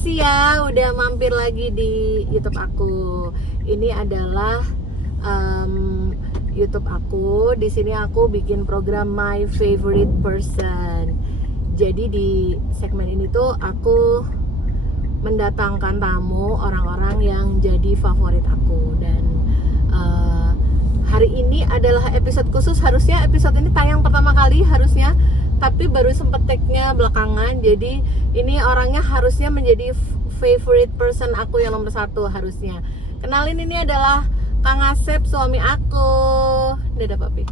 kasih ya udah mampir lagi di YouTube aku. Ini adalah YouTube aku. Di sini aku bikin program My Favorite Person. Jadi di segmen ini tuh aku mendatangkan tamu orang-orang yang jadi favorit aku. Dan hari ini adalah episode khusus. Harusnya episode ini tayang pertama kali harusnya, tapi baru sempet tag-nya belakangan. Jadi ini orangnya harusnya menjadi favorite person aku yang nomor 1 harusnya. Kenalin, ini adalah Kang Asep, suami aku. Dadah papi.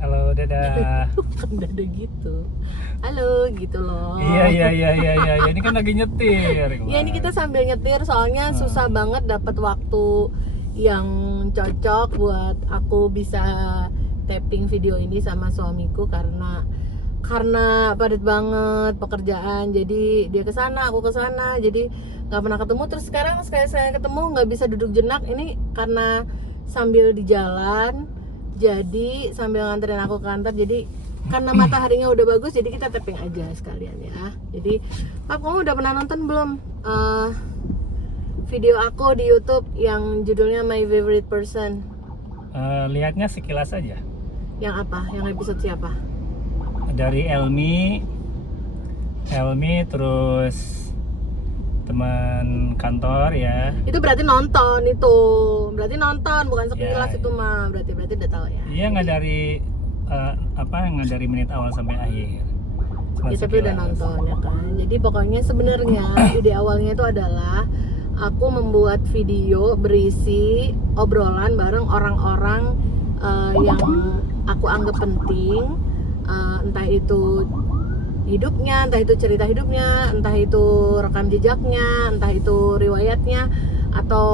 Halo, dadah. Bukan dadah gitu. Halo gitu loh. Iya. Ini kan lagi nyetir. Ya ini kita sambil nyetir, soalnya susah banget dapat waktu yang cocok buat aku bisa tapping video ini sama suamiku karena padat banget pekerjaan. Jadi dia ke sana, aku ke sana, jadi nggak pernah ketemu. Terus sekarang sekali saya ketemu nggak bisa duduk jenak, ini karena sambil di jalan, jadi sambil nganterin aku ke kantor. Jadi karena mataharinya udah bagus, jadi kita tapping aja sekalian ya. Jadi Pap, kamu udah pernah nonton belum video aku di YouTube yang judulnya My Favorite Person? Lihatnya sekilas aja. Yang apa? Yang episode siapa? Dari Elmi terus teman kantor ya. Itu berarti nonton itu. Berarti nonton, bukan sekilas Ya, itu mah. Berarti udah tahu ya. Iya, nggak dari nggak dari menit awal sampai akhir. Cuma Ya, tapi udah sekilas. nonton ya kan. Jadi pokoknya sebenarnya ide awalnya itu adalah aku membuat video berisi obrolan bareng orang-orang yang aku anggap penting, entah itu hidupnya, entah itu cerita hidupnya, entah itu rekam jejaknya, entah itu riwayatnya, atau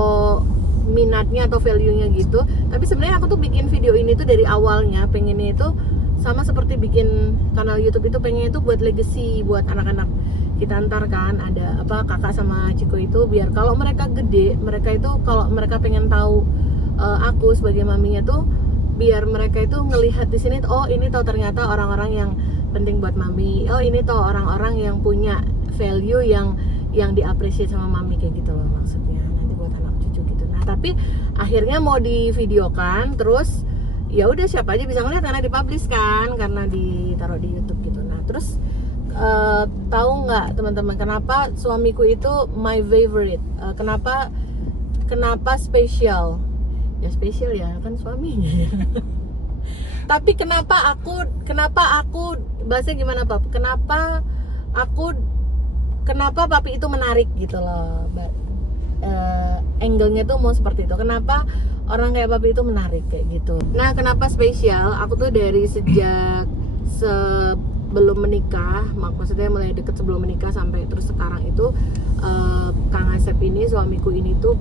minatnya atau value-nya gitu. Tapi sebenarnya aku tuh bikin video ini tuh dari awalnya pengennya itu sama seperti bikin kanal YouTube itu, pengennya itu buat legacy buat anak-anak kita ntar kan. Ada apa, kakak sama Ciko itu, biar kalau mereka gede, mereka itu kalau mereka pengen tahu aku sebagai maminya tuh, biar mereka itu ngelihat di sini, oh ini tuh ternyata orang-orang yang penting buat mami, oh ini tuh orang-orang yang punya value yang diapresiasi sama mami, kayak gitu loh maksudnya, nanti buat anak cucu gitu. Nah tapi akhirnya mau divideokan, terus ya udah siapa aja bisa ngeliat karena dipublish kan, karena ditaruh di YouTube gitu. Nah terus tahu nggak teman-teman kenapa suamiku itu my favorite? Kenapa spesial? Ya spesial ya kan suaminya ya. Tapi kenapa aku bahasa gimana Pap? Kenapa Papi itu menarik gitu loh. Angle-nya tuh mau seperti itu. Kenapa orang kayak Papi itu menarik kayak gitu. Nah, kenapa spesial? Aku tuh dari sejak sebelum menikah, maksudnya mulai deket sebelum menikah sampai terus sekarang itu, Kang Asep ini, suamiku ini tuh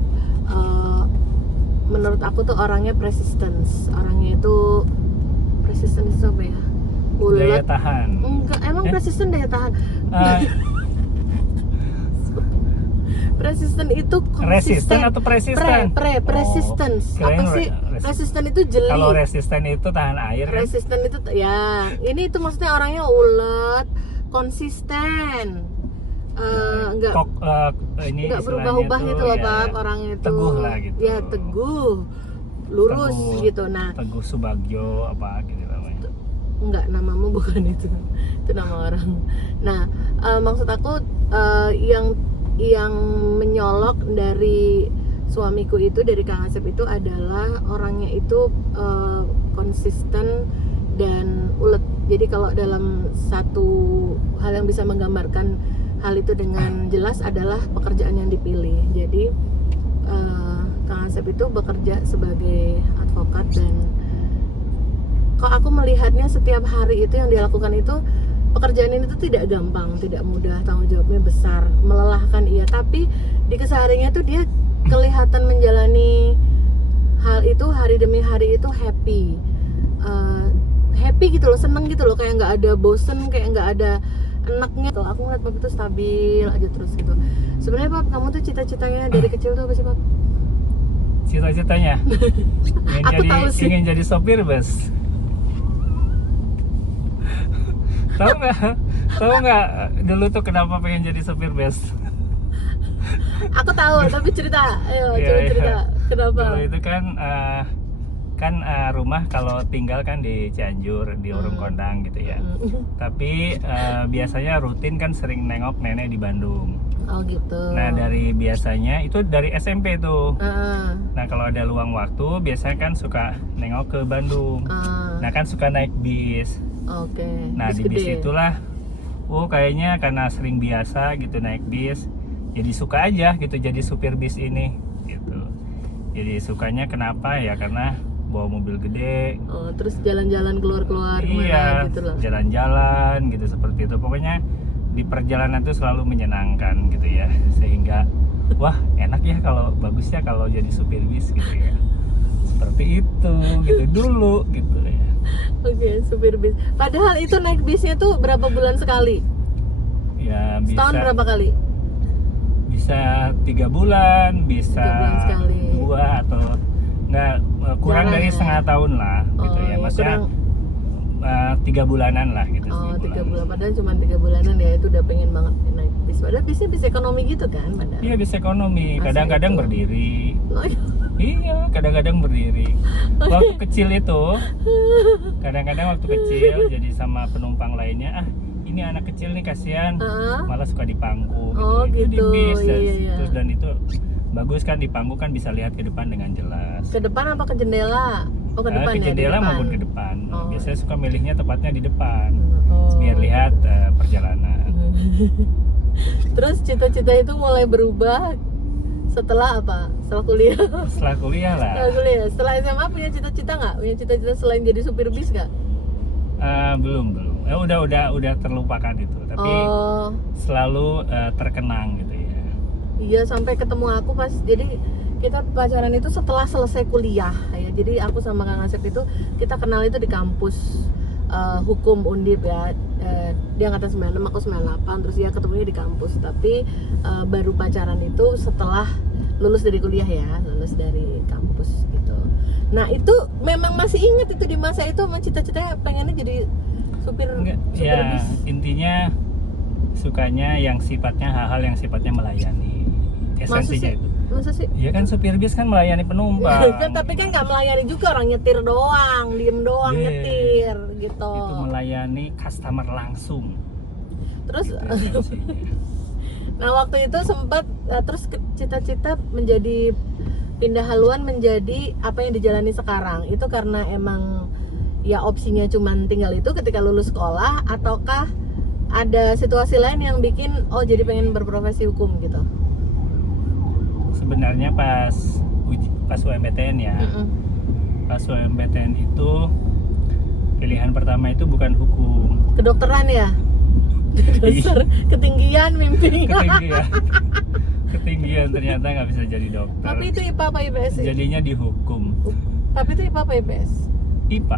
menurut aku tuh orangnya persistence. Orangnya itu persisten itu apa ya? Daya tahan. Enggak, emang persisten daya tahan. Persisten itu konsisten. Resisten atau persisten? Persistence. Apa sih? Resisten itu jeli. Kalau resisten itu tahan air. Resisten itu ya, ini itu maksudnya orangnya ulet, konsisten. Enggak berubah-ubah gitu loh Pak, orangnya itu. Teguh lah gitu. Ya, teguh. Lurus gitu. Nah, Teguh Subagio apa gitu namanya. Enggak, namamu bukan itu nama orang. Nah, maksud aku yang menyolok dari suamiku itu, dari Kang Asep itu adalah orangnya itu konsisten dan ulet. Jadi kalau dalam satu hal yang bisa menggambarkan hal itu dengan jelas adalah pekerjaan yang dipilih. Jadi Kang Asep itu bekerja sebagai advokat, dan kalau aku melihatnya setiap hari itu yang dia lakukan itu, pekerjaan ini tuh tidak gampang, tidak mudah, tanggung jawabnya besar, melelahkan iya, tapi di kesehariannya tuh dia kelihatan menjalani hal itu hari demi hari itu happy gitu loh, seneng gitu loh, kayak nggak ada bosen, kayak nggak ada enaknya tuh. Aku ngeliat Pap itu stabil aja terus gitu. Sebenarnya Pap, kamu tuh cita-citanya dari kecil tuh apa sih Pap? Cita-citanya ingin jadi sopir bus. Tahu nggak dulu tuh kenapa pengen jadi sopir bus? Aku tahu, tapi cerita, ayo Iya, coba iya. cerita. Kenapa? Dulu itu kan rumah kalau tinggal kan di Cianjur, di Urung Kondang gitu ya. Tapi biasanya rutin kan sering nengok nenek di Bandung. Oh gitu. Nah, dari biasanya itu dari SMP tuh. Ah, Nah, kalau ada luang waktu biasanya kan suka nengok ke Bandung. ah, Nah, kan suka naik bis. oke. Nah, Bis di bis gede. itulah kayaknya karena sering biasa gitu naik bis, jadi suka aja gitu jadi supir bis ini gitu. Jadi sukanya kenapa ya, karena bawa mobil gede. Oh, terus jalan-jalan keluar-keluar Iya, kemana gitu loh. jalan-jalan gitu seperti itu. Pokoknya di perjalanan tuh selalu menyenangkan gitu ya. Sehingga wah, enak ya kalau bagus ya kalau jadi supir bis gitu ya. Seperti itu gitu dulu gitu ya. Oke, supir bis. Padahal itu naik bisnya tuh berapa bulan sekali? Ya Setahun bisa berapa kali? bisa 3 bulan, bisa 3 bulan sekali. 2 atau enggak, kurang Jarang dari ya? setengah tahun lah gitu Oh, ya. iya, Maksudnya kurang. 3 bulanan lah gitu. Oh, 3 3 bulan. Padahal cuma 3 bulanan ya, itu udah pengen banget naik bis. Padahal bisnya bis ekonomi gitu kan, padahal. Iya, bis ekonomi. Masa Kadang-kadang itu? berdiri. Oh, iya. Iya, kadang-kadang berdiri. Waktu kecil itu, kadang-kadang waktu kecil jadi sama penumpang lainnya, ini anak kecil nih kasihan, Ah, malah suka dipangku Oh, gitu. Itu gitu. di bis, Iya, iya, iya. terus dan itu bagus kan dipangku kan bisa lihat ke depan dengan jelas. ke depan apa ke jendela? Oh, ke depan Ke ya, di jendela depan. maupun ke depan. Oh. Biasanya suka milihnya tepatnya di depan, Oh. biar lihat perjalanan. Terus cita-cita itu mulai berubah setelah apa? Setelah kuliah. Setelah kuliah lah, Setelah kuliah. Setelah SMA punya cita-cita nggak? Punya cita-cita selain jadi supir bis nggak? belum. Udah terlupakan itu. Tapi Oh, selalu terkenang gitu ya. iya, sampai ketemu aku pas, jadi kita pacaran itu setelah selesai kuliah ya. Jadi aku sama Kang Asep itu kita kenal itu di kampus hukum Undip ya. Dia angkatan 96, aku 98, terus dia ketemunya di kampus. Tapi baru pacaran itu setelah lulus dari kuliah ya, lulus dari kampus gitu. Nah, itu memang masih inget itu di masa itu, sama cita-citanya pengennya jadi supir Enggak, supir ya bis. intinya sukanya yang sifatnya hal-hal yang sifatnya melayani. Esensinya itu. Masa sih? Ya kan supir bis kan melayani penumpang. Kan, tapi kan nggak melayani juga, orang nyetir doang, diem doang, Yeah. nyetir gitu. Itu melayani customer langsung. Terus Gitu esensinya. nah, waktu itu sempat terus cita-cita menjadi pindah haluan menjadi apa yang dijalani sekarang itu karena emang ya opsinya cuman tinggal itu ketika lulus sekolah, ataukah ada situasi lain yang bikin jadi pengen berprofesi hukum gitu? Sebenarnya pas UMBTN ya. Pas UMBTN itu pilihan pertama itu bukan hukum. Kedokteran ya? Dasar ketinggian mimpi. Ketinggian ternyata nggak bisa jadi dokter. Tapi itu IPA apa IPS sih? Jadinya dihukum. Tapi itu IPA apa IPS? IPA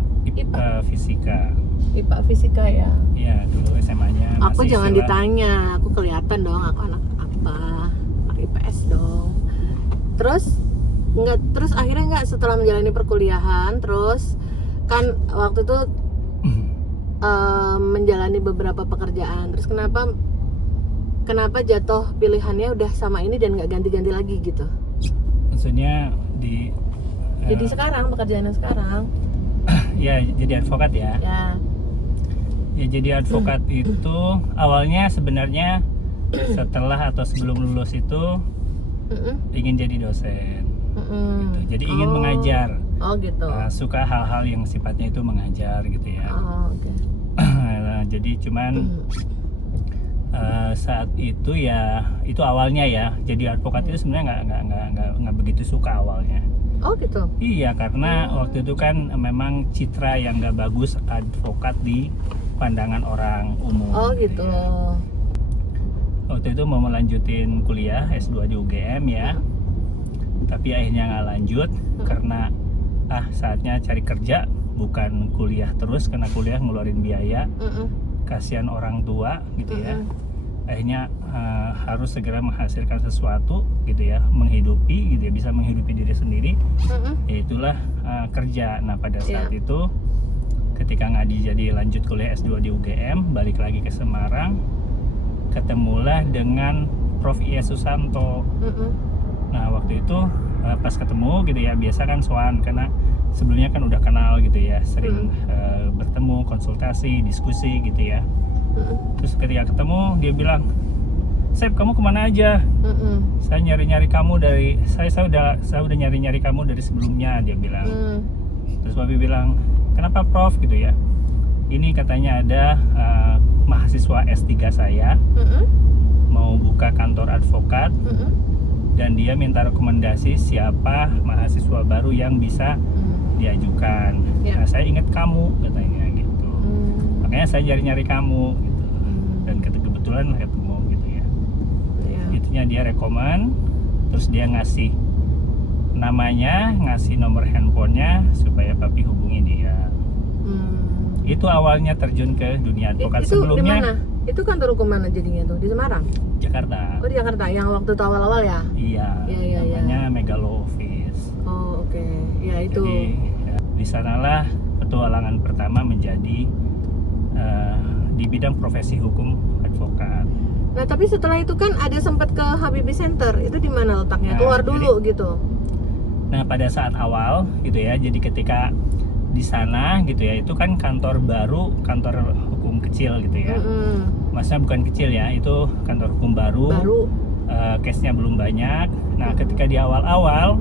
fisika. IPA fisika ya. Iya, dulu SMA-nya Aku masih jangan istilah- ditanya, aku kelihatan dong aku anak apa, anak IPS dong. Terus akhirnya nggak, setelah menjalani perkuliahan, terus kan waktu itu menjalani beberapa pekerjaan. Terus kenapa jatuh pilihannya udah sama ini dan nggak ganti-ganti lagi gitu? Maksudnya Jadi sekarang pekerjaan yang sekarang ya jadi advokat ya. ya. Ya jadi advokat itu awalnya sebenarnya setelah atau sebelum lulus itu ingin jadi dosen. Gitu. Jadi ingin mengajar. Oh gitu. Suka hal-hal yang sifatnya itu mengajar gitu ya. Oh, oke. Nah, jadi cuman saat itu ya itu awalnya ya jadi advokat itu sebenarnya nggak begitu suka awalnya. Oh gitu. Iya, karena waktu itu kan memang citra yang nggak bagus advokat di pandangan orang umum. Oh gitu. Ya. Waktu itu mau melanjutin kuliah S2 di UGM ya, tapi akhirnya nggak lanjut karena saatnya cari kerja, bukan kuliah terus, karena kuliah ngeluarin biaya, kasihan orang tua gitu ya. Akhirnya harus segera menghasilkan sesuatu gitu ya, menghidupi gitu ya, bisa menghidupi diri sendiri. Ya itulah kerja. Nah pada saat itu ketika nggak jadi lanjut kuliah S2 di UGM, balik lagi ke Semarang, ketemulah dengan Prof. I.S. Susanto. Mm-mm. Nah waktu itu pas ketemu gitu ya, biasa kan soan karena sebelumnya kan udah kenal gitu ya, sering bertemu, konsultasi, diskusi gitu ya. Mm-mm. Terus ketika ketemu dia bilang, Sep, kamu kemana aja? Mm-mm. Saya nyari-nyari kamu dari saya udah nyari-nyari kamu dari sebelumnya, dia bilang. Mm. Terus Papi bilang, kenapa Prof gitu ya? Ini katanya ada mahasiswa S3 saya Mm-mm. mau buka kantor advokat Mm-mm. dan dia minta rekomendasi siapa mahasiswa baru yang bisa Mm. diajukan. Ya. Nah, saya ingat kamu katanya gitu. Mm. Makanya saya nyari-nyari kamu gitu. Mm. Dan kebetulan ketemu gitu ya. Ya. Itunya dia rekomen, terus dia ngasih namanya, ngasih nomor handphonenya supaya Papi hubungi dia. Mm. Itu awalnya terjun ke dunia advokat. Itu di Sebelumnya mana? Itu kantor hukum mana jadinya tuh? Di Semarang? Jakarta. Oh di Jakarta, yang waktu itu awal-awal ya? Iya, Iya, iya. namanya Mega Law Office. Oh oke, ya itu. Jadi ya, di sanalah petualangan pertama menjadi di bidang profesi hukum advokat. Nah tapi setelah itu kan ada sempat ke Habibie Center, itu di mana letaknya? Nah, Keluar dulu gitu. Nah pada saat awal gitu ya, jadi ketika di sana gitu ya, itu kan kantor baru, kantor hukum kecil gitu ya. Mm-mm. Maksudnya bukan kecil ya, itu kantor hukum baru. Case-nya belum banyak. Nah ketika di awal-awal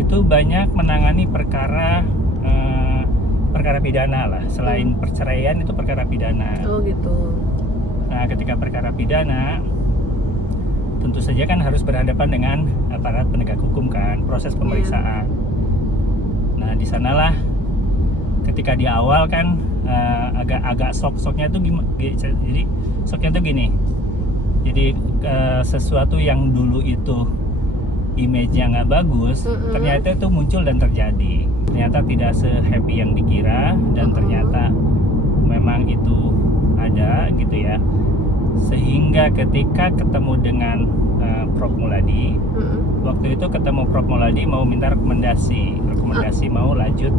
itu banyak menangani perkara pidana lah. Selain perceraian itu perkara pidana. Oh gitu. Nah ketika perkara pidana tentu saja kan harus berhadapan dengan aparat penegak hukum kan, proses pemeriksaan. Nah di sanalah ketika di awal kan agak soknya tuh gimana? Jadi soknya tuh gini. Jadi sesuatu yang dulu itu image-nya nggak bagus, ternyata itu muncul dan terjadi. Ternyata tidak se-happy yang dikira dan ternyata memang itu ada gitu ya. Sehingga ketika ketemu dengan Prof. Muladi, waktu itu ketemu Prof. Muladi mau minta rekomendasi mau lanjut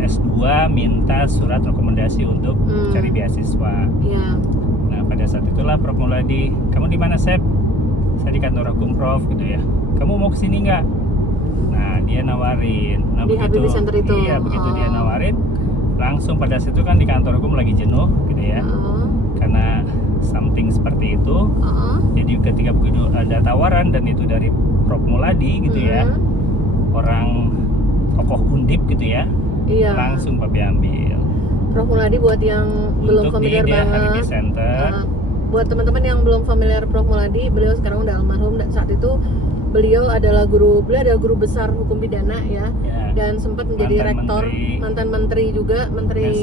S2, minta surat rekomendasi untuk cari beasiswa. Iya. Nah pada saat itulah Prof. Muladi, kamu di mana Sep? Saya di kantor hukum Prof gitu ya. Kamu mau kesini nggak? Nah dia nawarin. Nah Di Habibie Center itu. Iya begitu dia nawarin, langsung pada situ kan di kantor hukum lagi jenuh gitu ya. Karena something seperti itu. Jadi ketika begitu ada tawaran dan itu dari Prof. Muladi gitu ya, orang tokoh undip gitu ya, Iya. langsung Papi ambil. Prof. Muladi buat yang belum Untuk familiar di banget. Habibie Center. Buat teman-teman yang belum familiar Prof. Muladi, beliau sekarang udah almarhum dan saat itu beliau adalah guru besar hukum pidana ya, dan sempat menjadi rektor, mantan menteri juga, menteri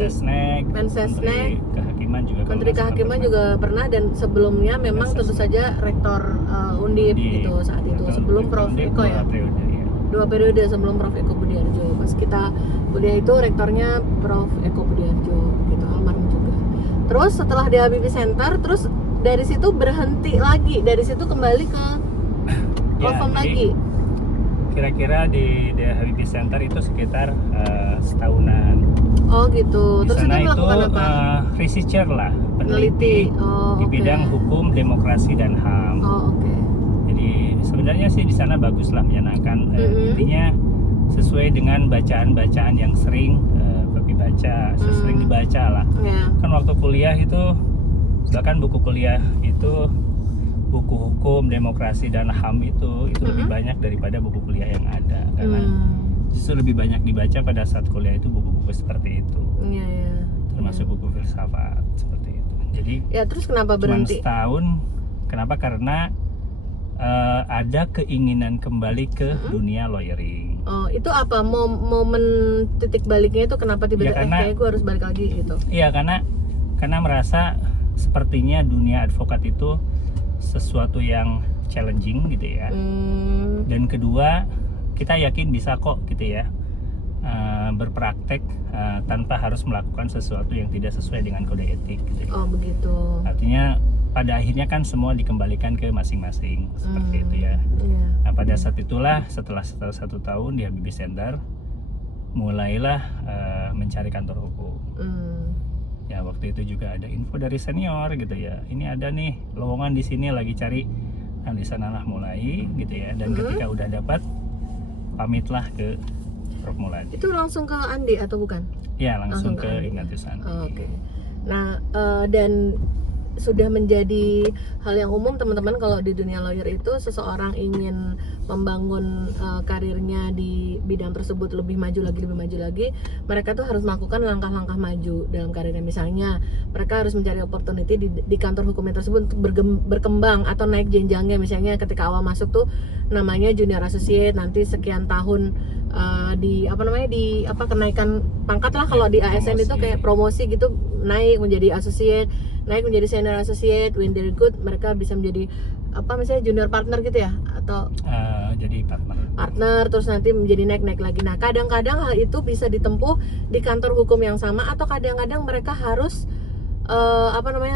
Mensesnek, kehakiman juga. menteri kehakiman juga pernah, dan sebelumnya memang tentu saja rektor Undip gitu saat itu, sebelum Prof. Eko ya. 2 periode sebelum Prof. Eko Budiarjo. Pas kita kuliah itu rektornya Prof. Eko Budiarjo gitu, almarhum juga. Terus setelah di Habibie Center, terus dari situ berhenti lagi, dari situ kembali ke Profam lagi. Kira-kira di Habibie Center itu sekitar setahunan. Oh gitu. Di Terus sana itu melakukan apa? Researcher lah, peneliti di bidang hukum, demokrasi dan HAM. Oh oke. Jadi sebenarnya sih di sana bagus lah menyenangkan. Intinya sesuai dengan bacaan-bacaan yang sering Papi baca, sering dibaca lah. Kan waktu kuliah itu, bahkan buku kuliah itu, buku hukum, demokrasi dan HAM itu lebih banyak daripada buku kuliah yang ada, karena justru lebih banyak dibaca pada saat kuliah itu buku-buku seperti itu. Termasuk buku filsafat seperti itu. Jadi ya, terus kenapa berhenti? Setahun. Kenapa? Karena ada keinginan kembali ke dunia lawyering. Oh, itu apa momen titik baliknya itu, kenapa tiba-tiba kayak gue harus balik lagi gitu? Iya, karena merasa sepertinya dunia advokat itu sesuatu yang challenging gitu ya. Dan kedua, kita yakin bisa kok gitu ya berpraktek tanpa harus melakukan sesuatu yang tidak sesuai dengan kode etik gitu ya. Oh begitu. Artinya pada akhirnya kan semua dikembalikan ke masing-masing seperti itu ya. Nah pada saat itulah setelah 1 tahun di Habibie Center, mulailah mencari kantor hukum. Ya waktu itu juga ada info dari senior gitu ya. Ini ada nih lowongan di sini lagi cari. Nah di sanalah mulai gitu ya. Dan ketika udah dapat, pamitlah ke Prof Mulyadi. Itu langsung ke Andi atau bukan? Ya langsung ke Andi. Ignatius Andi. Oke. Nah, dan sudah menjadi hal yang umum teman-teman kalau di dunia lawyer itu seseorang ingin membangun karirnya di bidang tersebut lebih maju lagi, mereka tuh harus melakukan langkah-langkah maju dalam karirnya. Misalnya mereka harus mencari opportunity di kantor hukumnya tersebut untuk berkembang atau naik jenjangnya. Misalnya ketika awal masuk tuh namanya junior associate, nanti sekian tahun di kenaikan pangkat lah kalau di ASN itu kayak promosi gitu, naik menjadi associate, naik menjadi senior associate. When they're good mereka bisa menjadi misalnya junior partner gitu ya, atau jadi partner terus nanti menjadi naik lagi. Nah kadang-kadang hal itu bisa ditempuh di kantor hukum yang sama, atau kadang-kadang mereka harus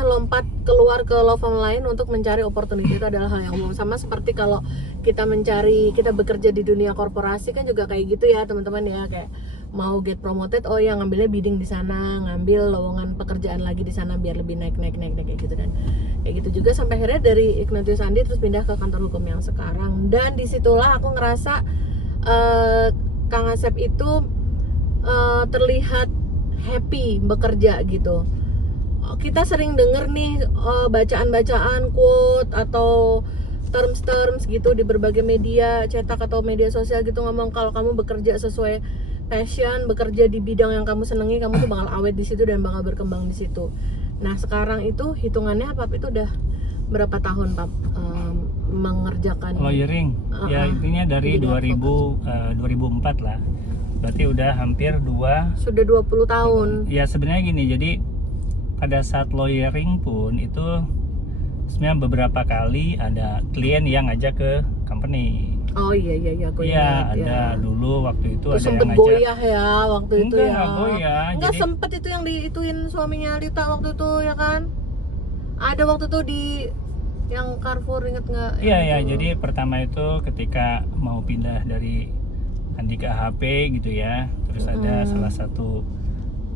lompat keluar ke law firm lain untuk mencari opportunity. Itu adalah hal yang umum, sama seperti kalau kita bekerja di dunia korporasi kan juga kayak gitu ya teman-teman ya, kayak mau get promoted, oh ya ngambilnya bidding di sana, ngambil lowongan pekerjaan lagi di sana biar lebih naik kayak gitu. Dan kayak gitu juga sampai akhirnya dari Ignatius Andi terus pindah ke kantor hukum yang sekarang. Dan disitulah aku ngerasa Kang Asep itu terlihat happy bekerja gitu. Kita sering denger nih bacaan-bacaan quote atau terms gitu di berbagai media cetak atau media sosial gitu, ngomong kalau kamu bekerja sesuai passion, bekerja di bidang yang kamu senangi, kamu tuh bakal awet di situ dan bakal berkembang di situ. Nah sekarang itu hitungannya Pap itu udah berapa tahun Pap mengerjakan lawyering? Ya intinya dari 2004 lah. Berarti udah hampir sudah 20 tahun. Ya sebenarnya gini, jadi pada saat lawyering pun itu sebenarnya beberapa kali ada klien yang ngajak ke company. Oh iya aku ingat. Iya, ada dulu waktu itu ada yang ngajak. Goyah ya waktu itu ya. Enggak goyah. Enggak jadi sempet itu yang diituin suaminya Lita waktu itu ya kan? Ada waktu itu di yang Carrefour, inget nggak? Iya, jadi pertama itu ketika mau pindah dari Andika HP gitu ya. Terus ada salah satu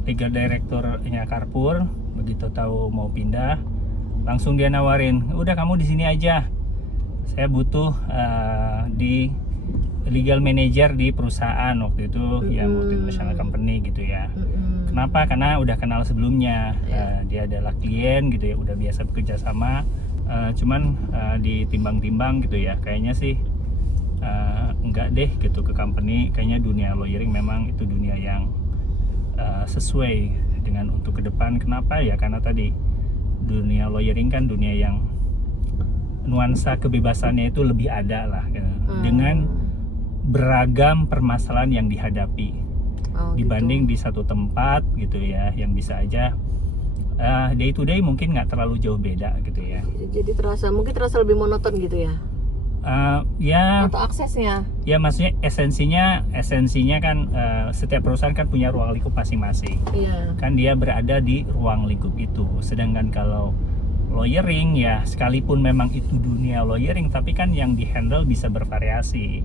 legal director-nya Carrefour, begitu tahu mau pindah, langsung dia nawarin, udah kamu di sini aja. Saya butuh di legal manager di perusahaan waktu itu, ya multinational company gitu ya. Kenapa? Karena udah kenal sebelumnya, dia adalah klien gitu ya, udah biasa bekerja sama. Cuman ditimbang-timbang gitu ya, kayaknya sih enggak deh gitu ke company. Kayaknya dunia lawyering memang itu dunia yang sesuai dengan untuk ke depan. Kenapa ya? Karena tadi dunia lawyering kan dunia yang nuansa kebebasannya itu lebih ada lah gitu. Dengan beragam permasalahan yang dihadapi dibanding di satu tempat gitu ya, yang bisa aja day to day mungkin nggak terlalu jauh beda gitu ya. Jadi mungkin terasa lebih monoton gitu ya. Ya, atau aksesnya ya maksudnya esensinya kan setiap perusahaan kan punya ruang lingkup masing-masing. Kan dia berada di ruang lingkup itu. Sedangkan kalau lawyering ya, sekalipun memang itu dunia lawyering, tapi kan yang dihandle bisa bervariasi.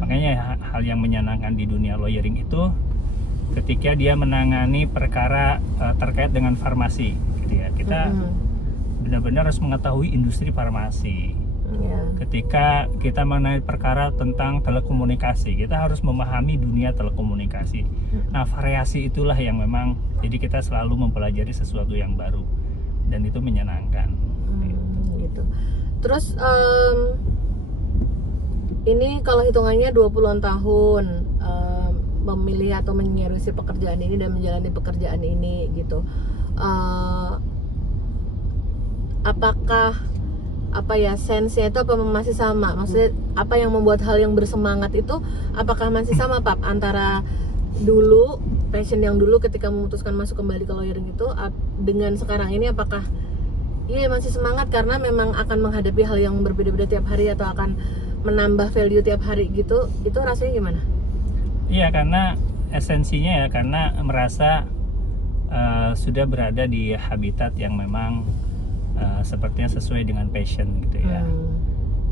Makanya hal yang menyenangkan di dunia lawyering itu ketika dia menangani perkara terkait dengan farmasi gitu ya. Kita benar-benar harus mengetahui industri farmasi. Ketika kita mengenai perkara tentang telekomunikasi, kita harus memahami dunia telekomunikasi. Nah, variasi itulah yang memang jadi kita selalu mempelajari sesuatu yang baru, dan itu menyenangkan. Gitu. Terus ini kalau hitungannya 20-an tahun memilih atau menyerusi pekerjaan ini dan menjalani pekerjaan ini gitu. Apakah sense-nya itu apa masih sama? Maksudnya apa yang membuat hal yang bersemangat itu apakah masih sama Pap, antara dulu passion yang dulu ketika memutuskan masuk kembali ke lawyering itu dengan sekarang ini? Apakah masih semangat karena memang akan menghadapi hal yang berbeda-beda tiap hari atau akan menambah value tiap hari gitu? Itu rasanya gimana? Iya, karena esensinya ya, karena merasa sudah berada di habitat yang memang sepertinya sesuai dengan passion gitu ya,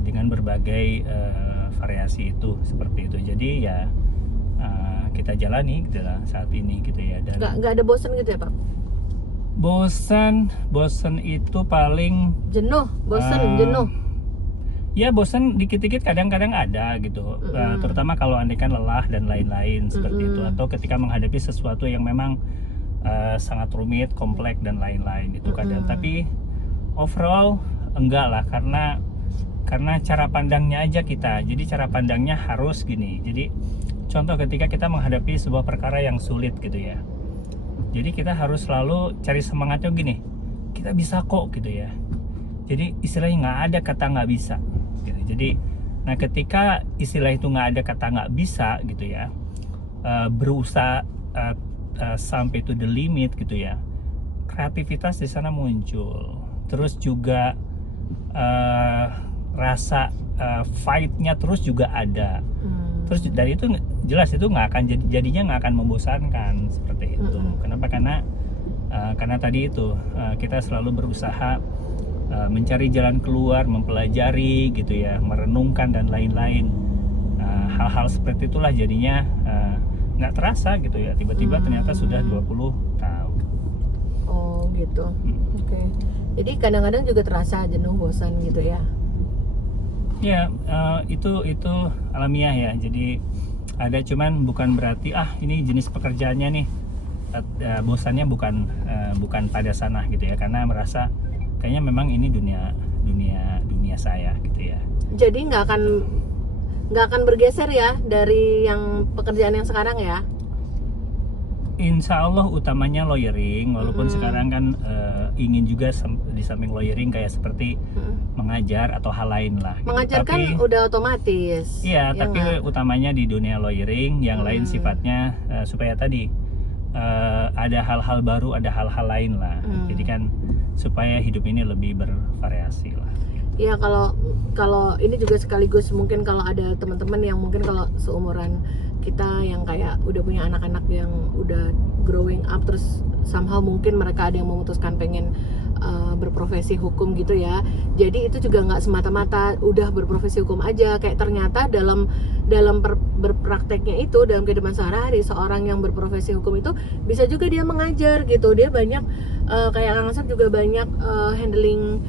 dengan berbagai variasi itu seperti itu. Jadi ya kita jalani gitu lah saat ini gitu ya. Dan nggak ada bosan gitu ya Pak? Bosan itu paling Jenuh, bosen, eh, jenuh. ya bosan dikit-dikit kadang-kadang ada gitu. Terutama kalau andaikan lelah dan lain-lain seperti itu, atau ketika menghadapi sesuatu yang memang sangat rumit, kompleks dan lain-lain itu kadang. Tapi overall enggak lah, karena cara pandangnya aja kita. Jadi cara pandangnya harus gini. Jadi contoh ketika kita menghadapi sebuah perkara yang sulit gitu ya. Jadi kita harus selalu cari semangatnya gini. Kita bisa kok gitu ya. Jadi istilahnya nggak ada kata nggak bisa. Gitu. Jadi, nah ketika istilah itu nggak ada kata nggak bisa gitu ya, berusaha sampai to the limit gitu ya, kreativitas di sana muncul. Terus juga rasa fight-nya terus juga ada. Terus dari itu jelas itu nggak akan jadinya nggak akan membosankan seperti itu. Kenapa? Karena tadi itu kita selalu berusaha mencari jalan keluar, mempelajari gitu ya, merenungkan dan lain-lain. Hal-hal seperti itulah jadinya nggak terasa gitu ya, tiba-tiba ternyata sudah 20 tahun. Oh gitu. Oke. Jadi kadang-kadang juga terasa jenuh, bosan gitu ya. Ya, itu alamiah ya. Jadi ada, cuman bukan berarti ini jenis pekerjaannya nih bosannya bukan pada sana gitu ya, karena merasa kayaknya memang ini dunia saya gitu ya. Jadi nggak akan bergeser ya dari yang pekerjaan yang sekarang ya. Insya Allah utamanya lawyering, walaupun sekarang kan ingin juga di samping lawyering kayak seperti mengajar atau hal lain lah. Gitu. Mengajar kan udah otomatis. Iya, ya tapi nggak? utamanya di dunia lawyering, yang lain sifatnya supaya tadi ada hal-hal baru, ada hal-hal lain lah. Jadi kan supaya hidup ini lebih bervariasi lah. Ya kalau ini juga sekaligus mungkin kalau ada teman-teman yang mungkin kalau seumuran kita yang kayak udah punya anak-anak yang udah growing up, terus somehow mungkin mereka ada yang memutuskan pengen berprofesi hukum gitu ya. Jadi itu juga nggak semata-mata udah berprofesi hukum aja, kayak ternyata dalam berprakteknya itu dalam kehidupan sehari-hari seorang yang berprofesi hukum itu bisa juga dia mengajar gitu. Dia banyak kayak Kang Asep juga banyak handling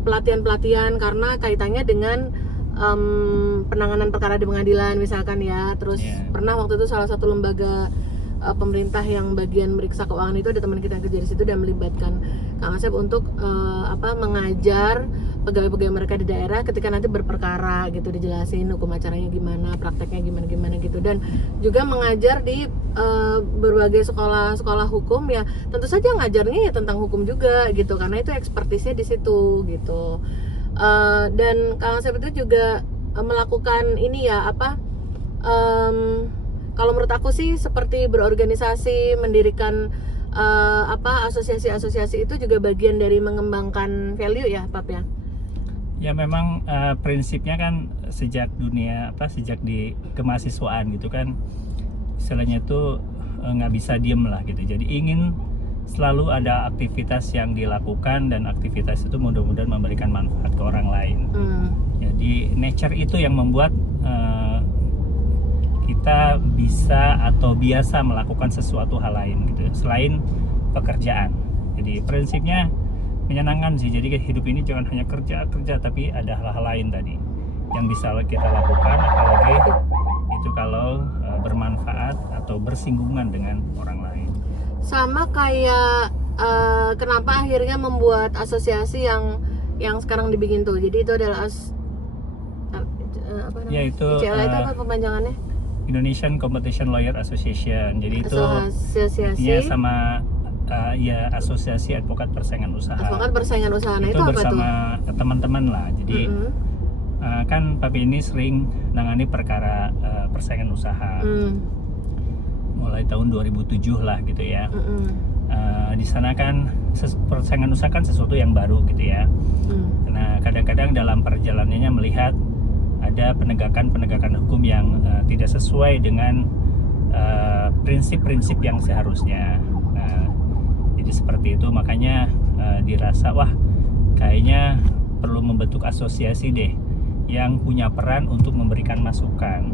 pelatihan-pelatihan karena kaitannya dengan penanganan perkara di pengadilan misalkan ya. Terus pernah waktu itu salah satu lembaga pemerintah yang bagian meriksa keuangan itu ada teman kita yang kerja di situ dan melibatkan Kang Asep untuk mengajar pegawai-pegawai mereka di daerah ketika nanti berperkara gitu, dijelasin hukum acaranya gimana, prakteknya gimana gitu, dan juga mengajar di berbagai sekolah hukum ya. Tentu saja ngajarnya ya tentang hukum juga gitu karena itu ekspertisnya di situ gitu. Dan Kang Asep itu juga melakukan ini ya kalau menurut aku sih seperti berorganisasi, mendirikan asosiasi-asosiasi itu juga bagian dari mengembangkan value ya, Pap ya. Ya memang prinsipnya kan sejak di kemahasiswaan gitu kan, istilahnya itu nggak bisa diem lah gitu. Jadi ingin selalu ada aktivitas yang dilakukan dan aktivitas itu mudah-mudahan memberikan manfaat ke orang lain. Jadi nature itu yang membuat kita bisa atau biasa melakukan sesuatu hal lain gitu selain pekerjaan. Jadi prinsipnya menyenangkan sih. Jadi hidup ini jangan hanya kerja tapi ada hal-hal lain tadi yang bisa kita lakukan, apalagi itu kalau bermanfaat atau bersinggungan dengan orang lain. Sama kayak kenapa akhirnya membuat asosiasi yang sekarang dibikin tuh. Jadi itu adalah Yaitu ICLA itu apa kepanjangannya? Indonesian Competition Lawyer Association. Jadi itu asosiasi sama asosiasi advokat persaingan usaha. Advokat persaingan usaha. Nah, itu apa tuh? Bersama teman-teman lah. Jadi kan Papi ini sering nangani perkara persaingan usaha. Mulai tahun 2007 lah gitu ya. Di sana kan persaingan usaha kan sesuatu yang baru gitu ya. Nah, kadang-kadang dalam perjalanannya melihat ada penegakan hukum yang tidak sesuai dengan prinsip-prinsip yang seharusnya. Jadi seperti itu, makanya dirasa kayaknya perlu membentuk asosiasi deh yang punya peran untuk memberikan masukan,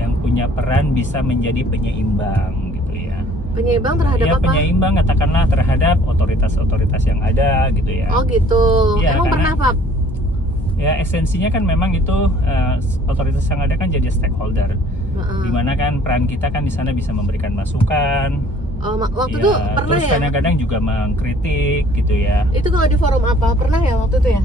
yang punya peran bisa menjadi penyeimbang gitu ya. Penyeimbang terhadap Ya apa? penyeimbang katakanlah terhadap otoritas-otoritas yang ada gitu ya. Oh gitu. Iya, Emang pernah karena Pak? ya esensinya kan memang itu otoritas yang ada kan jadi stakeholder. Heeh. Dimana kan peran kita kan di sana bisa memberikan masukan. Oh, waktu Ya, itu pernah terus ya? kadang-kadang juga mengkritik gitu ya. Itu kalau di forum apa? Pernah ya waktu itu ya?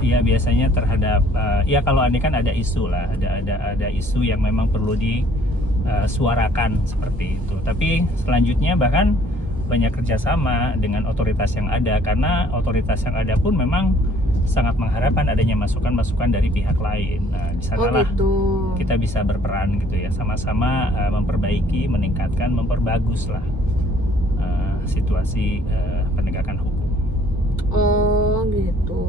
Iya biasanya terhadap ya kalau ini kan ada isu lah, ada isu yang memang perlu disuarakan seperti itu. Tapi selanjutnya bahkan banyak kerjasama dengan otoritas yang ada karena otoritas yang ada pun memang sangat mengharapkan adanya masukan-masukan dari pihak lain. Nah, di Oh sanalah gitu. kita bisa berperan gitu ya, sama-sama memperbaiki, meningkatkan, memperbagus lah situasi penegakan hukum. Oh gitu.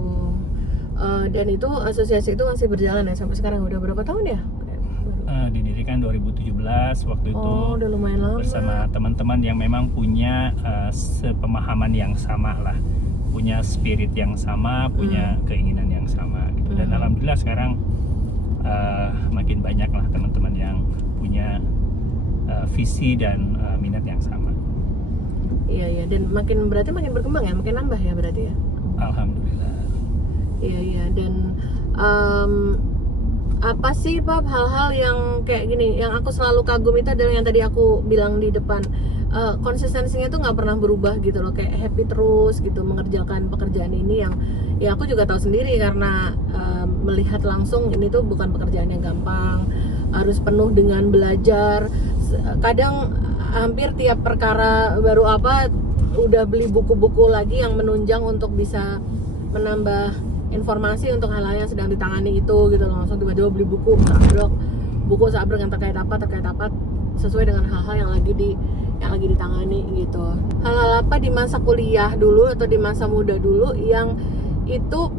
Dan itu asosiasi itu masih berjalan ya sampai sekarang, udah berapa tahun ya? Didirikan 2017 waktu itu. Oh udah lumayan lama. Bersama teman-teman yang memang punya sepemahaman yang sama lah, punya spirit yang sama, punya keinginan yang sama gitu. Dan alhamdulillah sekarang makin banyak lah teman-teman yang punya visi dan minat yang sama. Iya dan berarti makin berkembang ya, makin nambah ya berarti ya. Alhamdulillah. Iya dan apa sih Pak hal-hal yang kayak gini yang aku selalu kagum itu adalah yang tadi aku bilang di depan, konsistensinya tuh nggak pernah berubah gitu loh, kayak happy terus gitu mengerjakan pekerjaan ini yang ya aku juga tahu sendiri karena melihat langsung ini tuh bukan pekerjaan yang gampang, harus penuh dengan belajar. Kadang hampir tiap perkara baru apa udah beli buku-buku lagi yang menunjang untuk bisa menambah informasi untuk hal-hal yang sedang ditangani itu gitu loh. Langsung tiba-tiba beli buku sabrek yang terkait apa sesuai dengan hal-hal yang lagi ditangani gitu. Hal-hal apa di masa kuliah dulu atau di masa muda dulu yang itu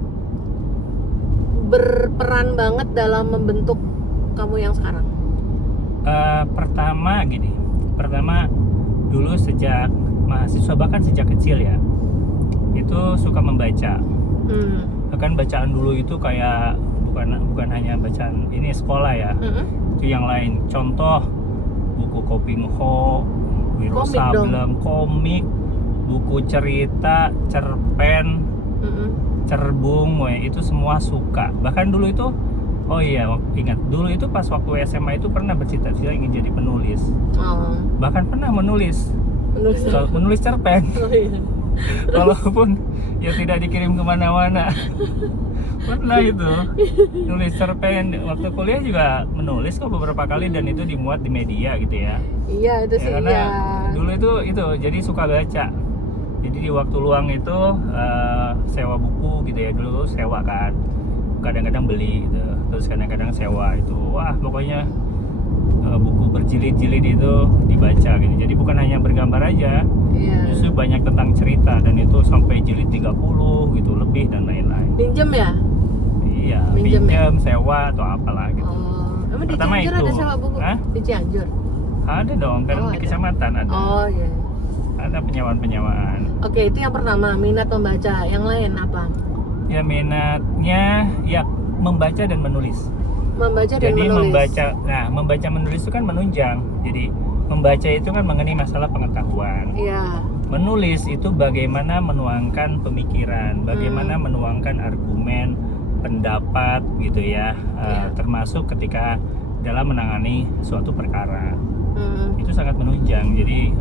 berperan banget dalam membentuk kamu yang sekarang? Pertama dulu sejak mahasiswa, bahkan sejak kecil ya, itu suka membaca. Bahkan bacaan dulu itu kayak bukan hanya bacaan ini sekolah ya, itu yang lain. Contoh buku Koping Ho, Wiro Sableng, komik, buku cerita, cerpen, cerbung, itu semua suka. Bahkan dulu itu, oh iya ingat dulu itu pas waktu SMA itu pernah bercita-cita ingin jadi penulis. Bahkan pernah menulis cerpen. Oh iya. Walaupun ya tidak dikirim kemana-mana. Pernah itu nulis cerpen. Waktu kuliah juga menulis kok beberapa kali dan itu dimuat di media gitu ya. Iya itu sih karena iya. Dulu itu jadi suka baca. Jadi di waktu luang itu sewa buku gitu ya, dulu sewa kan. Kadang-kadang beli gitu. Terus kadang-kadang sewa itu. Wah, pokoknya buku berjilid-jilid itu dibaca gitu. Jadi bukan hanya bergambar aja, justru banyak tentang cerita, dan itu sampai jilid 30 gitu lebih dan lain-lain. Pinjem ya? Iya, pinjem, sewa atau apalah gitu. Emang di Pertama Cianjur itu. ada sewa buku? Hah? Di Cianjur? Ada dong, kan di kecamatan ada. Oh iya. Ada penyewaan. Oke, itu yang pertama, minat membaca. Yang lain apa? Ya minatnya ya membaca dan menulis. Membaca dan Jadi menulis. membaca menulis itu kan menunjang. Jadi membaca itu kan mengenai masalah pengetahuan. Iya. Menulis itu bagaimana menuangkan pemikiran, bagaimana menuangkan argumen, pendapat gitu ya, termasuk ketika dalam menangani suatu perkara. Itu sangat menunjang. Jadi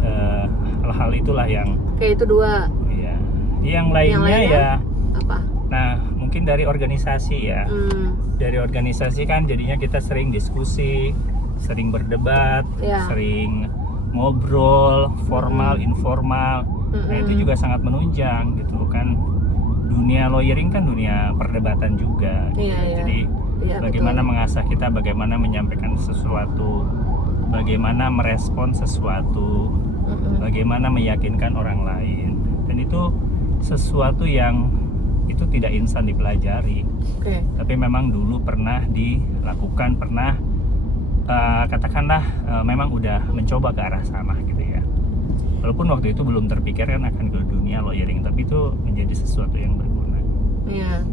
hal-hal itulah yang Kayak itu dua. ya. Yang lainnya ya apa? Nah, mungkin dari organisasi ya. Dari organisasi kan jadinya kita sering diskusi, sering berdebat, sering ngobrol, formal, informal. Nah, itu juga sangat menunjang gitu kan. Dunia lawyering kan dunia perdebatan juga. Gitu. Jadi bagaimana mengasah kita, bagaimana menyampaikan sesuatu, bagaimana merespon sesuatu, bagaimana meyakinkan orang lain. Dan itu sesuatu yang itu tidak instan dipelajari, tapi memang dulu pernah dilakukan, pernah katakanlah memang udah mencoba ke arah sana gitu ya. Walaupun waktu itu belum terpikirkan akan ke dunia lawyering, tapi itu menjadi sesuatu yang berguna. Iya.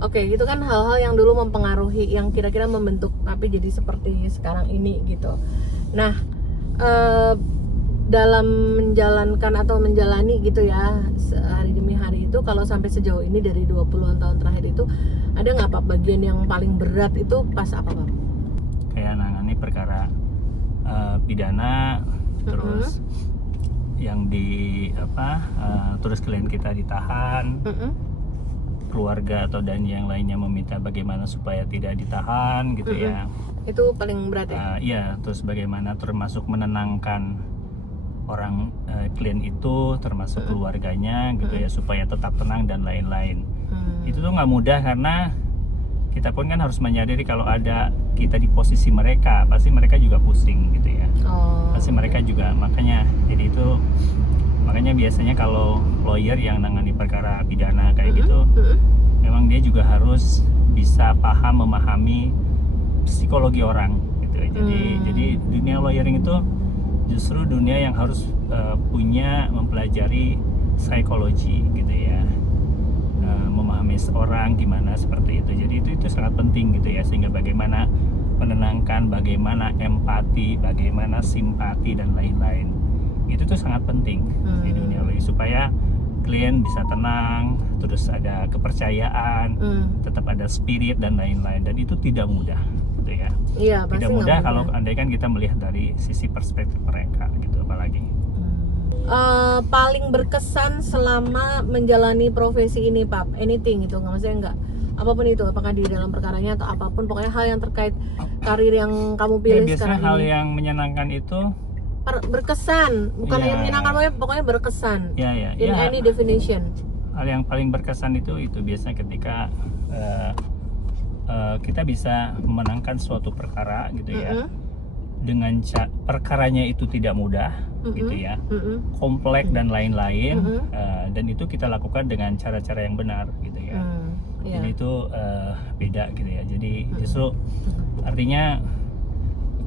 Oke, itu kan hal-hal yang dulu mempengaruhi, yang kira-kira membentuk tapi jadi seperti sekarang ini gitu. Nah, dalam menjalankan atau menjalani gitu ya hari demi hari itu, kalau sampai sejauh ini dari 20-an tahun terakhir itu, ada nggak Pak bagian yang paling berat itu pas apa Pak? Kayak nangani perkara pidana, terus yang di terus klien kita ditahan, keluarga atau dan yang lainnya meminta bagaimana supaya tidak ditahan gitu ya. Itu paling berat ya? Iya, terus bagaimana termasuk menenangkan orang klien itu, termasuk keluarganya gitu ya, supaya tetap tenang dan lain-lain. Itu tuh nggak mudah karena kita pun kan harus menyadari kalau ada kita di posisi mereka, pasti mereka juga pusing gitu ya. Pasti mereka juga, makanya biasanya kalau lawyer yang nangani perkara pidana kayak gitu, memang dia juga harus bisa paham memahami psikologi orang gitu. Jadi dunia lawyering itu justru dunia yang harus mempelajari psikologi gitu ya, memahami seorang gimana seperti itu. Jadi itu sangat penting gitu ya, sehingga bagaimana menenangkan, bagaimana empati, bagaimana simpati dan lain-lain, itu tuh sangat penting di dunia lawyering, supaya klien bisa tenang, terus ada kepercayaan, tetap ada spirit dan lain-lain, dan itu tidak mudah gitu ya. Iya, pasti tidak mudah nggak kalau andaikan kita melihat dari sisi perspektif mereka gitu, apalagi. Paling berkesan selama menjalani profesi ini Pak, anything itu nggak, maksudnya nggak apapun itu, apakah di dalam perkaranya atau apapun, pokoknya hal yang terkait karir yang kamu pilih biasanya sekarang hal ini. yang menyenangkan itu Berkesan, bukan hanya menyenangkan, pokoknya berkesan. In any definition. Hal yang paling berkesan itu biasanya ketika kita bisa memenangkan suatu perkara gitu ya, dengan perkaranya itu tidak mudah gitu ya, kompleks dan lain-lain, dan itu kita lakukan dengan cara-cara yang benar gitu ya. Jadi itu beda gitu ya. Jadi justru artinya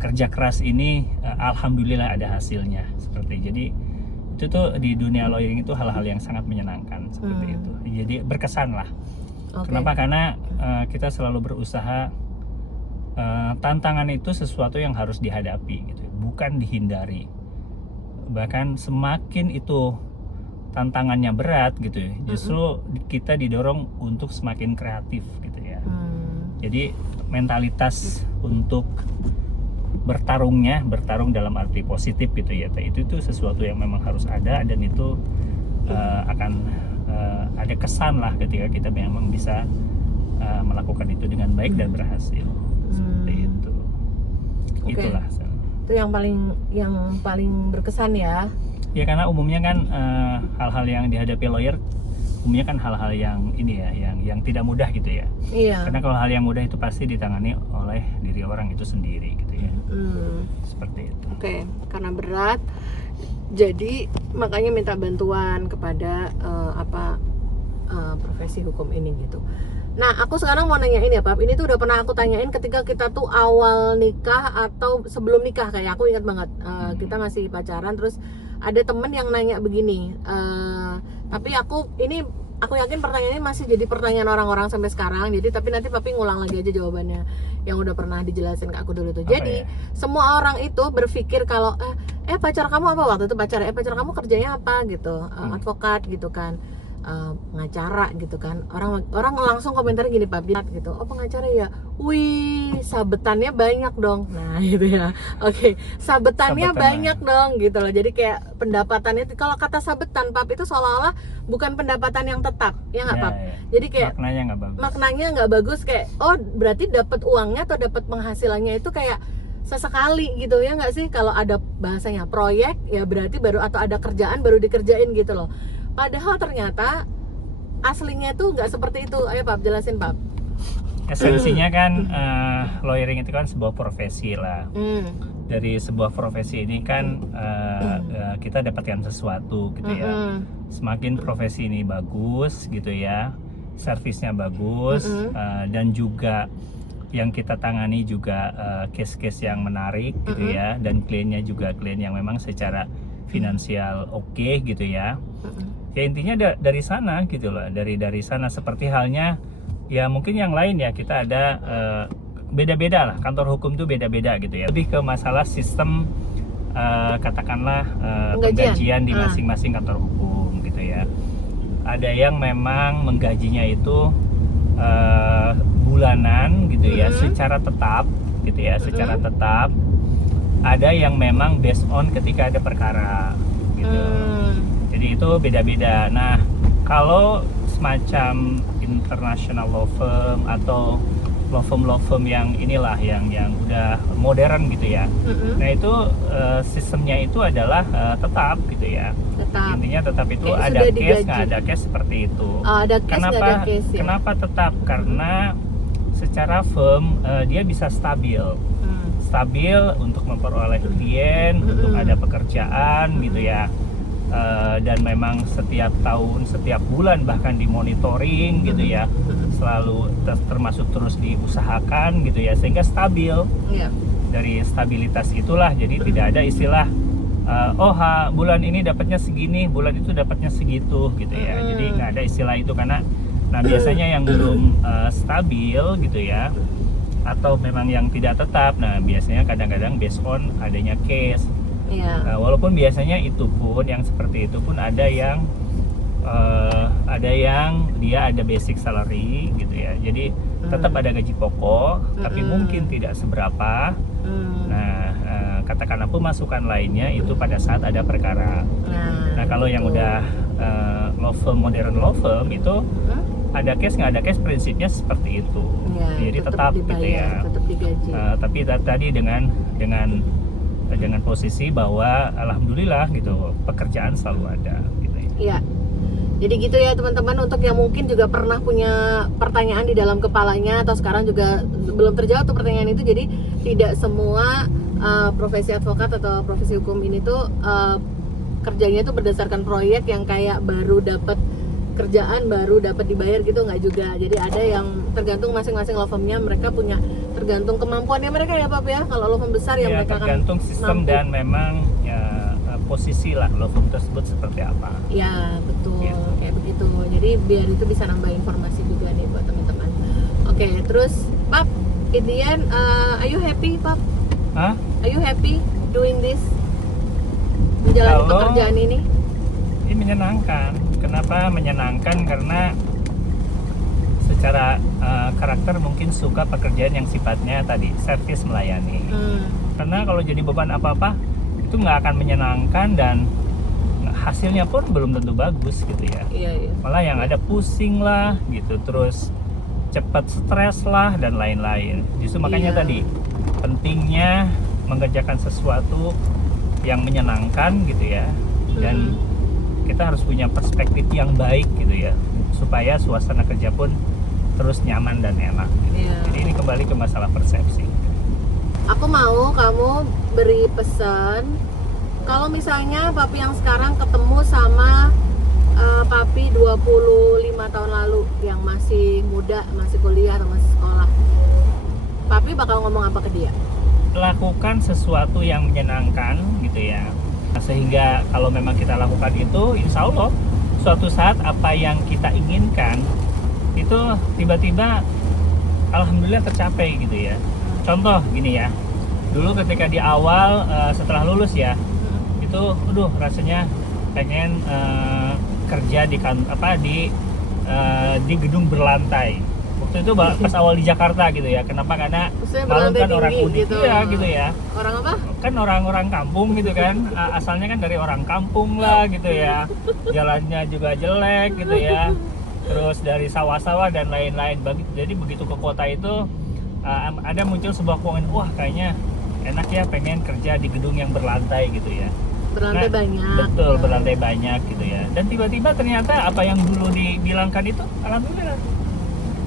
kerja keras ini alhamdulillah ada hasilnya seperti. Jadi itu tuh di dunia lawyering itu hal-hal yang sangat menyenangkan seperti itu. Jadi berkesan lah. Kenapa? Karena kita selalu berusaha, tantangan itu sesuatu yang harus dihadapi gitu, bukan dihindari. Bahkan semakin itu tantangannya berat gitu ya, justru kita didorong untuk semakin kreatif gitu ya. Jadi mentalitas untuk bertarung dalam arti positif gitu ya, itu sesuatu yang memang harus ada, dan itu akan ada kesan lah ketika kita memang bisa melakukan itu dengan baik dan berhasil seperti itu. Itulah itu yang paling berkesan ya. Ya, karena umumnya kan hal-hal yang dihadapi lawyer umumnya kan hal-hal yang ini ya, yang tidak mudah gitu ya. Iya. Karena kalau hal yang mudah itu pasti ditangani oleh diri orang itu sendiri gitu ya. Seperti itu. Oke, karena berat, jadi makanya minta bantuan kepada profesi hukum ini gitu. Nah, aku sekarang mau nanyain ya Pak, ini tuh udah pernah aku tanyain ketika kita tuh awal nikah atau sebelum nikah, kayak aku ingat banget, kita masih pacaran, terus ada temen yang nanya begini, tapi aku yakin pertanyaan ini masih jadi pertanyaan orang-orang sampai sekarang, jadi tapi nanti Papi ngulang lagi aja jawabannya yang udah pernah dijelasin ke aku dulu tuh. Jadi semua orang itu berpikir kalau pacar kamu apa waktu itu, pacar kamu kerjanya apa gitu, advokat gitu kan, pengacara gitu kan. Orang langsung komentar gini Pak gitu, oh pengacara ya, wih sabetannya banyak dong. Nah gitu ya, oke, sabetannya banyak dong gitu loh. Jadi kayak pendapatannya, kalau kata sabetan Pak itu seolah-olah bukan pendapatan yang tetap, ya nggak Pak? Jadi kayak maknanya nggak bagus, kayak oh berarti dapat uangnya atau dapat penghasilannya itu kayak sesekali gitu, ya nggak sih? Kalau ada bahasanya proyek ya berarti baru, atau ada kerjaan baru dikerjain gitu loh. Padahal ternyata aslinya tuh nggak seperti itu. Ayo Pak, jelasin Pak. Esensinya kan lawyering itu kan sebuah profesi lah. Dari sebuah profesi ini kan kita dapatkan sesuatu gitu ya. Semakin profesi ini bagus gitu ya, servisnya bagus, dan juga yang kita tangani juga case-case yang menarik gitu ya, dan kliennya juga klien yang memang secara finansial oke gitu ya. Ya intinya dari sana gitu loh, dari sana, seperti halnya ya mungkin yang lain ya, kita ada beda-beda lah, kantor hukum tuh beda-beda gitu ya. Lebih ke masalah sistem katakanlah Penggajian? penggajian di Ah. masing-masing kantor hukum gitu ya. Ada yang memang menggajinya itu bulanan gitu ya, secara tetap gitu ya, secara tetap. Ada yang memang based on ketika ada perkara gitu. Jadi itu beda-beda. Nah, kalau semacam international law firm atau law firm yang inilah yang udah modern gitu ya. Nah, itu sistemnya itu adalah tetap gitu ya. Tetap. Intinya tetap itu Kayak ada sudah case digaji. nggak ada case seperti itu. Oh, ada case nggak Kenapa ada case ya? kenapa tetap? Karena secara firm dia bisa stabil untuk memperoleh klien, untuk ada pekerjaan gitu ya. Dan memang setiap tahun, setiap bulan bahkan dimonitoring gitu ya, selalu termasuk terus diusahakan gitu ya, sehingga stabil. Iya. Dari stabilitas itulah jadi tidak ada istilah bulan ini dapatnya segini, bulan itu dapatnya segitu gitu ya. Jadi nggak ada istilah itu karena biasanya yang belum stabil gitu ya, atau memang yang tidak tetap, nah biasanya kadang-kadang based on adanya case. Iya. Walaupun biasanya itu pun yang seperti itu pun ada yang dia ada basic salary gitu ya, jadi tetap ada gaji pokok tapi mungkin tidak seberapa. Nah, katakanlah pemasukan lainnya itu pada saat ada perkara. Nah, kalau yang udah law firm, modern law firm itu ada case nggak ada case, prinsipnya seperti itu. Ya, Jadi tetap gitu dibayar, ya. tetap digaji. Tapi tadi dengan posisi bahwa alhamdulillah gitu pekerjaan selalu ada gitu ya. Iya. Jadi gitu ya teman-teman, untuk yang mungkin juga pernah punya pertanyaan di dalam kepalanya atau sekarang juga belum terjawab tuh pertanyaan itu. Jadi tidak semua profesi advokat atau profesi hukum ini tuh kerjanya tuh berdasarkan proyek yang kayak baru dapat kerjaan baru dapat dibayar gitu, nggak juga. Jadi ada yang tergantung masing-masing law firmnya, mereka punya tergantung kemampuannya mereka ya Pak ya. Kalau law firm besar ya mereka tergantung kan sistem mampu. Dan memang ya posisi lah law firm tersebut seperti apa. Ya betul, Ya. kayak begitu. Jadi biar itu bisa nambah informasi juga nih buat teman-teman. Oke, terus Pap, in the end, are you happy Pap? Hah? Are you happy doing this? Menjalani Kalau- pekerjaan ini? Ini menyenangkan. Kenapa menyenangkan? Karena secara karakter mungkin suka pekerjaan yang sifatnya tadi servis melayani. Karena kalau jadi beban apa-apa itu nggak akan menyenangkan dan hasilnya pun belum tentu bagus gitu ya. Iya. Malah yang ada pusing lah gitu, terus cepat stres lah dan lain-lain. Justru makanya Iya. tadi pentingnya mengerjakan sesuatu yang menyenangkan gitu ya, dan kita harus punya perspektif yang baik gitu ya, supaya suasana kerja pun terus nyaman dan enak gitu. Iya. Jadi ini kembali ke masalah persepsi. Aku mau kamu beri pesan kalau misalnya Papi yang sekarang ketemu sama Papi 25 tahun lalu yang masih muda, masih kuliah atau masih sekolah, Papi bakal ngomong apa ke dia? Lakukan sesuatu yang menyenangkan gitu ya. Nah, sehingga kalau memang kita lakukan itu, insya Allah suatu saat apa yang kita inginkan itu tiba-tiba alhamdulillah tercapai gitu ya. Contoh gini ya, dulu ketika di awal setelah lulus ya, itu rasanya pengen kerja di gedung berlantai. Waktu itu pas awal di Jakarta gitu ya. Kenapa? Karena Maksudnya malam berlantai kan orang tinggi unik gitu. ya gitu ya. Orang apa? Kan orang-orang kampung gitu kan, asalnya kan dari orang kampung lah gitu ya, jalannya juga jelek gitu ya, terus dari sawah-sawah dan lain-lain. Jadi begitu ke kota itu ada muncul sebuah komentar, wah kayaknya enak ya, pengen kerja di gedung yang berlantai gitu ya. Berlantai banyak. Betul, berlantai banyak gitu ya. Dan tiba-tiba ternyata apa yang dulu dibilangkan itu alhamdulillah.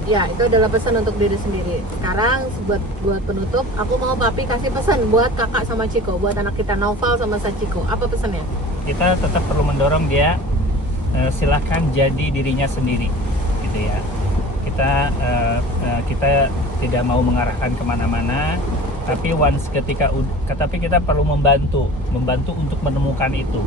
Ya, itu adalah pesan untuk diri sendiri. Sekarang buat penutup, aku mau Papi kasih pesan buat kakak sama Ciko, buat anak kita Naufal sama Sachiko. Apa pesannya? Kita tetap perlu mendorong dia, silahkan jadi dirinya sendiri gitu ya. Kita tidak mau mengarahkan kemana-mana, tapi tapi kita perlu membantu untuk menemukan itu.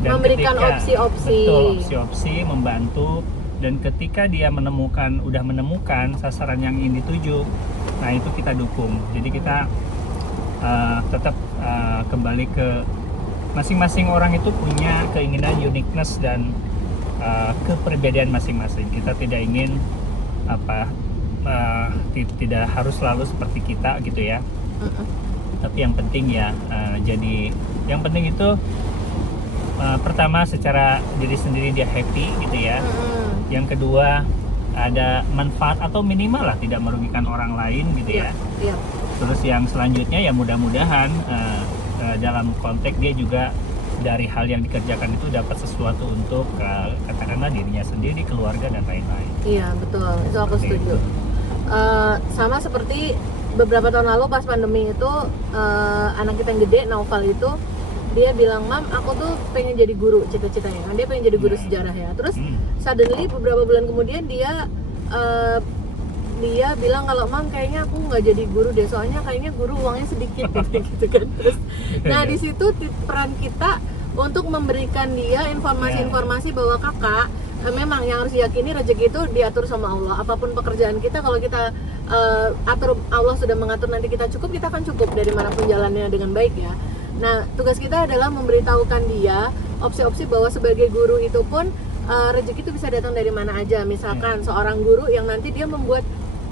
Dan Memberikan opsi-opsi. Betul, opsi-opsi, membantu. Dan ketika dia udah menemukan sasaran yang ingin dituju, nah itu kita dukung. Jadi kita tetap kembali ke masing-masing orang itu punya keinginan uniqueness dan keperbedaan masing-masing. Kita tidak ingin tidak harus selalu seperti kita gitu ya. Tapi yang penting ya jadi yang penting itu pertama secara diri sendiri dia happy gitu ya. Yang kedua ada manfaat atau minimal lah tidak merugikan orang lain gitu ya. Terus yang selanjutnya ya mudah-mudahan dalam konteks dia juga dari hal yang dikerjakan itu dapat sesuatu untuk katakanlah dirinya sendiri, keluarga dan lain-lain. Iya betul, itu aku setuju. Sama seperti beberapa tahun lalu pas pandemi itu anak kita yang gede, Naufal itu dia bilang, "Mam, aku tuh pengen jadi guru cita-citanya." Kan dia pengen jadi guru sejarah ya. Terus suddenly beberapa bulan kemudian dia bilang kalau, "Mam, kayaknya aku nggak jadi guru deh, soalnya kayaknya guru uangnya sedikit." gitu kan. Terus nah di situ peran kita untuk memberikan dia informasi-informasi bahwa kakak memang yang harus diyakini rezeki itu diatur sama Allah. Apapun pekerjaan kita, kalau kita atur, Allah sudah mengatur nanti kita cukup, kita akan cukup dari manapun jalannya dengan baik ya. Nah tugas kita adalah memberitahukan dia opsi-opsi bahwa sebagai guru itu pun rezeki itu bisa datang dari mana aja. Misalkan seorang guru yang nanti dia membuat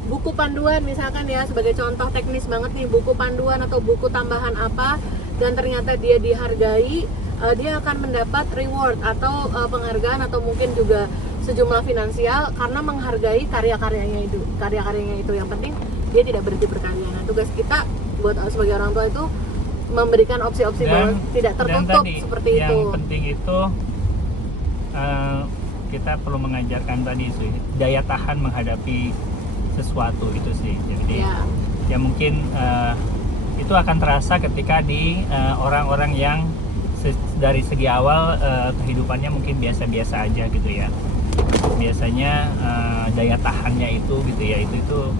buku panduan misalkan ya, sebagai contoh teknis banget nih, buku panduan atau buku tambahan apa, dan ternyata dia dihargai, dia akan mendapat reward atau penghargaan atau mungkin juga sejumlah finansial karena menghargai karya-karyanya itu. Yang penting dia tidak berhenti berkarya. Nah tugas kita buat sebagai orang tua itu memberikan opsi-opsi bahwa tidak tertutup tadi, seperti yang itu. Yang penting itu kita perlu mengajarkan tadi sih daya tahan menghadapi sesuatu itu sih. Jadi ya mungkin itu akan terasa ketika di orang-orang yang dari segi awal kehidupannya mungkin biasa-biasa aja gitu ya. Biasanya daya tahannya itu gitu ya, itu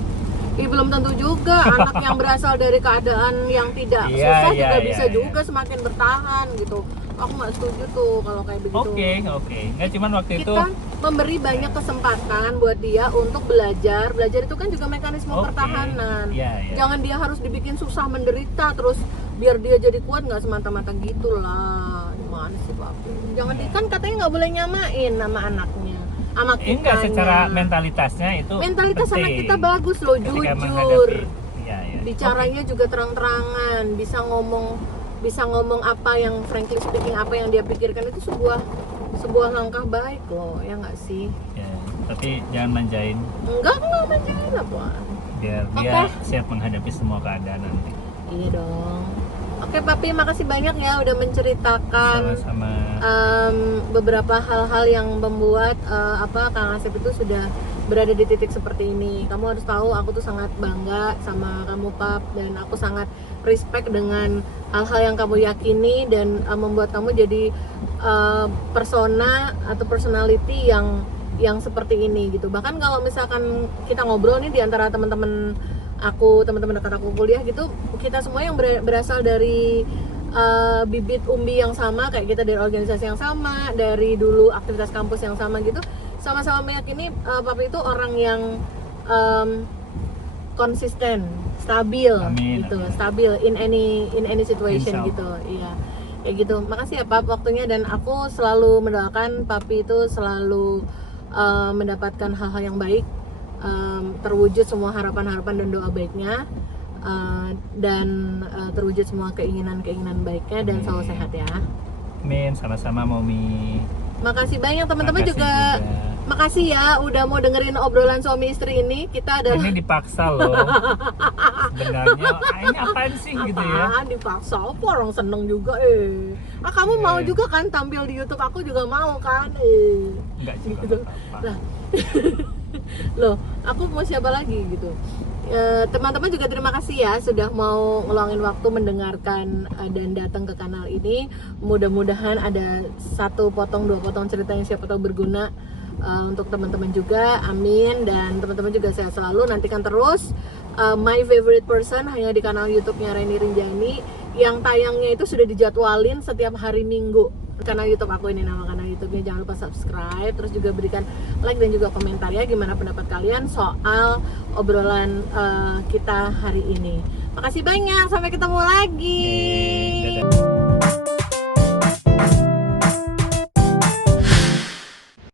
belum tentu juga. Anak yang berasal dari keadaan yang tidak susah juga bisa juga semakin bertahan gitu. Aku nggak setuju tuh kalau kayak begitu. Oke. Nggak cuman waktu itu kita memberi banyak kesempatan buat dia untuk belajar. Belajar itu kan juga mekanisme pertahanan. Jangan dia harus dibikin susah menderita terus biar dia jadi kuat, nggak semata-mata gitulah. Gimana sih Papi? Jangan kan katanya nggak boleh nyamain nama anaknya. Sama kita. Enggak, secara mentalitasnya itu mentalitas penting. anak kita bagus loh, jujur. Bicaranya juga terang-terangan, bisa ngomong apa yang frankly speaking, apa yang dia pikirkan itu sebuah langkah baik loh, ya nggak sih? Ya, tapi jangan manjain. Enggak manjain apa? Biar dia siap menghadapi semua keadaan nanti. Iya dong. Oke Papi, makasih banyak ya udah menceritakan beberapa hal-hal yang membuat Kang Asep itu sudah berada di titik seperti ini. Kamu harus tahu aku tuh sangat bangga sama kamu Pap, dan aku sangat respect dengan hal-hal yang kamu yakini dan membuat kamu jadi persona atau personality yang seperti ini gitu. Bahkan kalau misalkan kita ngobrol nih di antara teman-teman dekat aku kuliah gitu, kita semua yang berasal dari bibit umbi yang sama, kayak kita dari organisasi yang sama, dari dulu aktivitas kampus yang sama gitu, sama-sama meyakini Papi itu orang yang konsisten, stabil. Stabil in any situation gitu. Iya. Kayak gitu. Makasih ya Pap waktunya, dan aku selalu mendoakan Papi itu selalu mendapatkan hal-hal yang baik, terwujud semua harapan-harapan dan doa baiknya, dan terwujud semua keinginan-keinginan baiknya, dan selalu sehat ya. Amin, sama-sama Momi. Makasih banyak teman-teman juga. Makasih ya udah mau dengerin obrolan suami istri ini. Kita adalah ini dipaksa loh. Sebenarnya ini apaan sih gitu ya? Dipaksa apa, orang seneng juga kamu mau juga kan tampil di YouTube, aku juga mau kan enggak juga gitu. Lah loh, aku mau siapa lagi gitu. Teman-teman juga terima kasih ya sudah mau ngeluangin waktu mendengarkan dan datang ke kanal ini. Mudah-mudahan ada 1 potong 2 potong cerita yang siapa tahu berguna untuk teman-teman juga. Amin. Dan teman-teman juga sehat selalu. Nantikan terus My Favorite Person hanya di kanal YouTube-nya Reni Rinjani, yang tayangnya itu sudah dijadwalin setiap hari Minggu. Kanal YouTube aku ini, nama kanal YouTube-nya, jangan lupa subscribe, terus juga berikan like dan juga komentar ya gimana pendapat kalian soal obrolan kita hari ini. Makasih banyak, sampai ketemu lagi.